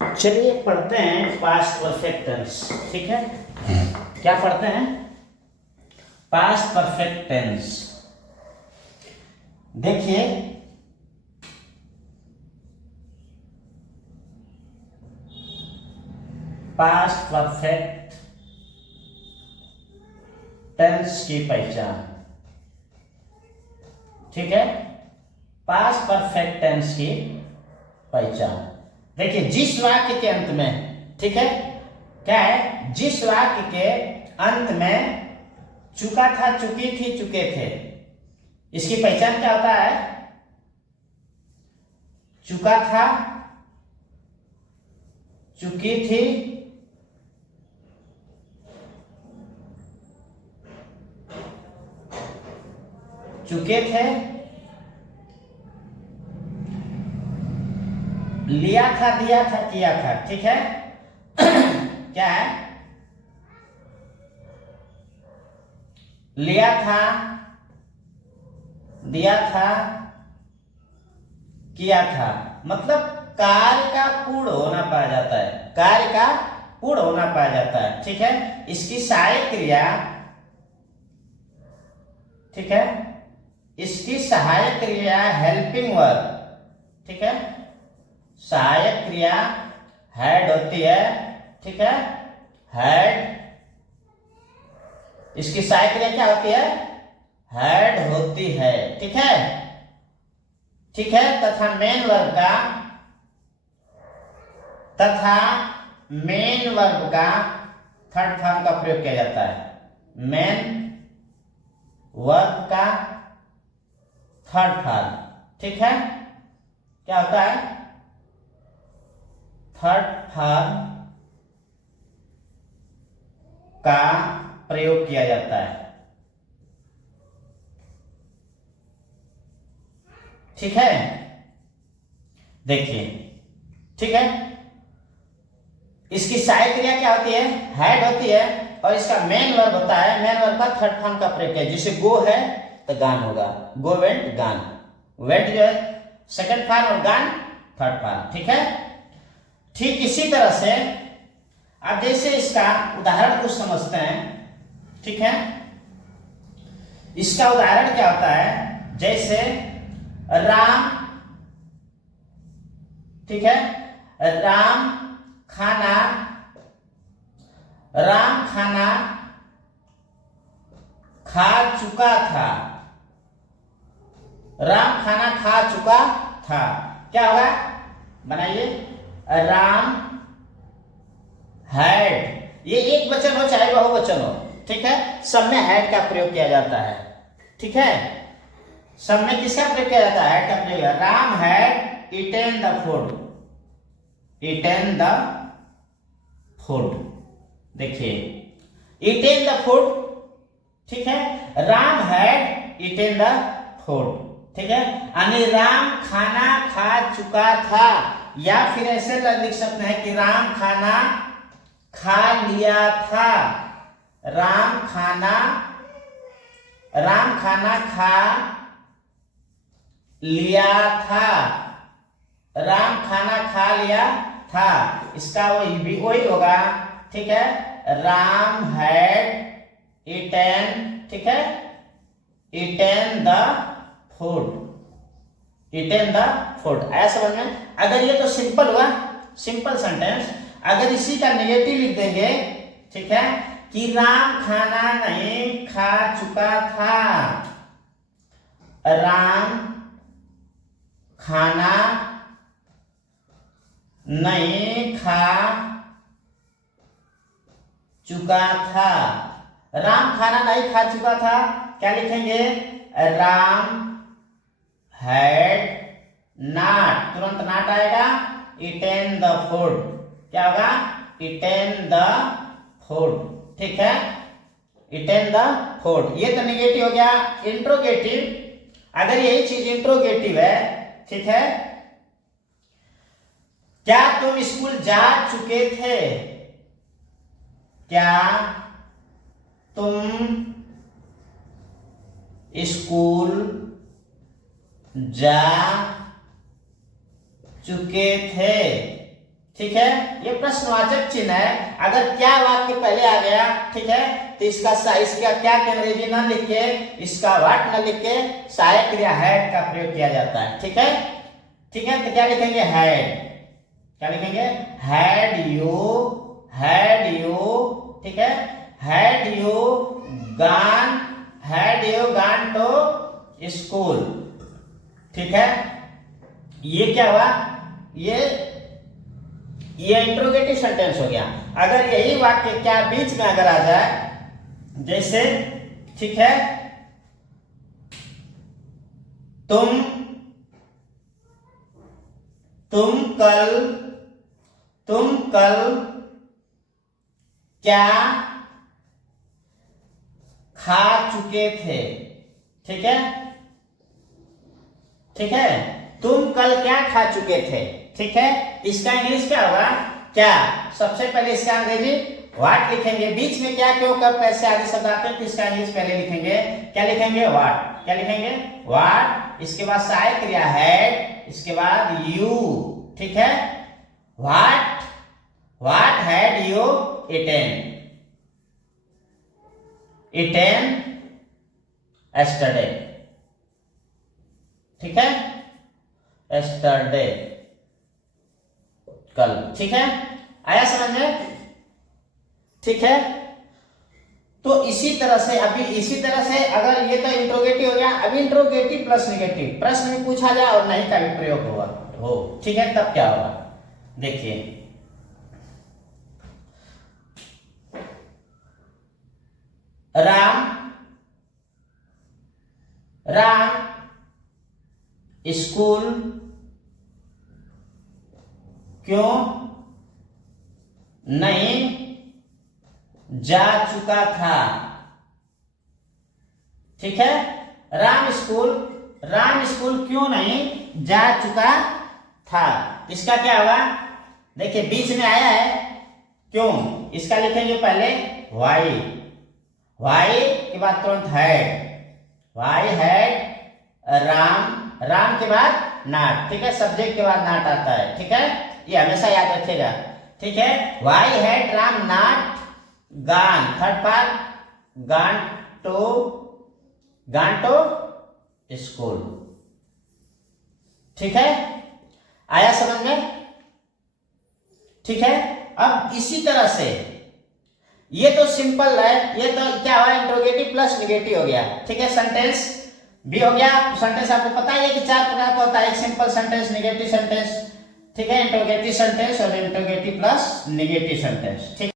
चलिए पढ़ते हैं पास्ट परफेक्ट टेंस। ठीक है, क्या पढ़ते हैं? Past perfect tense. देखिए, पास्ट परफेक्ट टेंस की पहचान। ठीक है, पास्ट परफेक्ट टेंस की पहचान। देखिए, जिस वाक्य के अंत में, ठीक है, क्या है? जिस वाक्य के अंत में चुका था, चुकी थी, चुके थे, इसकी पहचान क्या होता है? चुका था, चुकी थी, चुके थे, लिया था, दिया था, किया था। ठीक है क्या है? लिया था, दिया था, किया था। मतलब कार्य का पूर्ण होना पाया जाता है, कार्य का पूर्ण होना पाया जाता है। ठीक है, इसकी सहायक क्रिया, ठीक है, इसकी सहायक क्रिया हेल्पिंग वर्ब। ठीक है, सहायक क्रिया हैड होती है। ठीक है, हैड, इसकी सहायक क्रिया क्या होती है? हैड होती है। ठीक है, ठीक है, तथा मेन वर्ब का, तथा मेन वर्ब का थर्ड फॉर्म का प्रयोग किया जाता है। मेन वर्ब का थर्ड फॉर्म, ठीक है, क्या होता है? थर्ड फॉर्म का प्रयोग किया जाता है। ठीक है, देखिए, ठीक है, इसकी सहायक क्रिया क्या होती है? हैड होती है, और इसका मेन वर्ब होता है। मेन वर्ब का थर्ड फॉर्म का प्रयोग है। जैसे गो है तो गान होगा, गो वेंट गान, वेंट जो है सेकंड फॉर्म और गान थर्ड फॉर्म। ठीक है, ठीक इसी तरह से अब जैसे इसका उदाहरण को समझते हैं। ठीक है, इसका उदाहरण क्या होता है? जैसे राम, ठीक है, राम खाना, राम खाना खा चुका था, राम खाना खा चुका था। क्या होगा? बनाइए, राम हैड। ये एक वचन हो चाहे बहुवचन हो, ठीक है, सब में हैड का प्रयोग किया जाता है। ठीक है, सब में किसका प्रयोग किया जाता है? हैड का प्रयोग। Ram had eaten the food, eaten the food. देखिए, ईटेन द फूड, ठीक है, Ram had eaten the food. ठीक है, यानी राम खाना खा चुका था, या फिर ऐसे लिख सकते हैं कि राम खाना खा लिया था। राम खाना खा लिया था, राम खाना खा लिया था। इसका वही होगा। ठीक है, राम हैड ईटेन, ठीक है, eaten the food, eaten the food. ऐसा समझ में? अगर ये तो सिंपल हुआ, सिंपल सेंटेंस। अगर इसी का नेगेटिव लिख देंगे, ठीक है, कि राम खाना नहीं खा चुका था, राम खाना नहीं खा चुका था। राम खाना नहीं खा चुका था, क्या लिखेंगे? राम हैड नॉट, तुरंत नॉट आएगा, ईटेन द फूड। क्या होगा? Eaten the food. ठीक है, ईटेन द फूड। ये तो नेगेटिव हो गया। इंट्रोगेटिव, अगर यही चीज इंट्रोगेटिव है, ठीक है, क्या तुम स्कूल जा चुके थे? क्या तुम स्कूल जा चुके थे? ठीक है, ये प्रश्नवाचक चिन्ह है। अगर क्या वाक्य पहले आ गया, ठीक है, तो इसका क्या अंग्रेजी न लिख के, इसका व्हाट न लिख के सहायक क्रिया हैड का प्रयोग किया जाता है। ठीक है, ठीक है, तो क्या लिखेंगे? हैड। क्या लिखेंगे? हैड यू, ठीक है, had you gone to school. ठीक है, ये क्या हुआ? ये इंट्रोगेटिव सेंटेंस हो गया। अगर यही वाक्य क्या बीच में अगर आ जाए, जैसे, ठीक है, तुम कल क्या खा चुके थे? ठीक है, ठीक है, तुम कल क्या खा चुके थे? ठीक है, इसका इंग्लिश क्या होगा? क्या? सबसे पहले इसका अंग्रेजी व्हाट लिखेंगे। बीच में क्या, क्यों, कब, कैसे आदि शब्द आते हैं तो इसका इंग्लिश पहले लिखेंगे। क्या लिखेंगे? व्हाट। क्या लिखेंगे? व्हाट। इसके बाद सहायक क्रिया हैड, इसके बाद यू। ठीक है, what had you eaten yesterday. ठीक है, एस्टरडे, कल। ठीक है, आया समझ में? ठीक है, तो इसी तरह से अगर ये तो इंट्रोगेटिव हो गया, अभी इंट्रोगेटिव प्लस निगेटिव प्रश्न में पूछा जाए और नहीं का भी प्रयोग हो, ठीक है, तब क्या होगा? देखिए, राम स्कूल क्यों नहीं जा चुका था? ठीक है, राम स्कूल क्यों नहीं जा चुका था? इसका क्या होगा? देखिए, बीच में आया है क्यों, इसका लिखेंगे पहले वाई के बाद तुरंत हैड। वाई हैड राम के बाद नॉट। ठीक है, सब्जेक्ट के बाद नॉट आता है। ठीक है, ये हमेशा याद रखिएगा। ठीक है, why had Ram not gone, third part, gone to school. ठीक है, आया समझ में? ठीक है, अब इसी तरह से ये तो सिंपल है, ये तो क्या हुआ? इंट्रोगेटिव प्लस निगेटिव हो गया। ठीक है, सेंटेंस भी हो गया। सेंटेंस आपको पता ही है कि 4 प्रकार का होता है। एक सिंपल सेंटेंस, निगेटिव सेंटेंस, ठीक है, इंट्रोगेटिव सेंटेंस और इंट्रोगेटिव प्लस निगेटिव सेंटेंस। ठीक।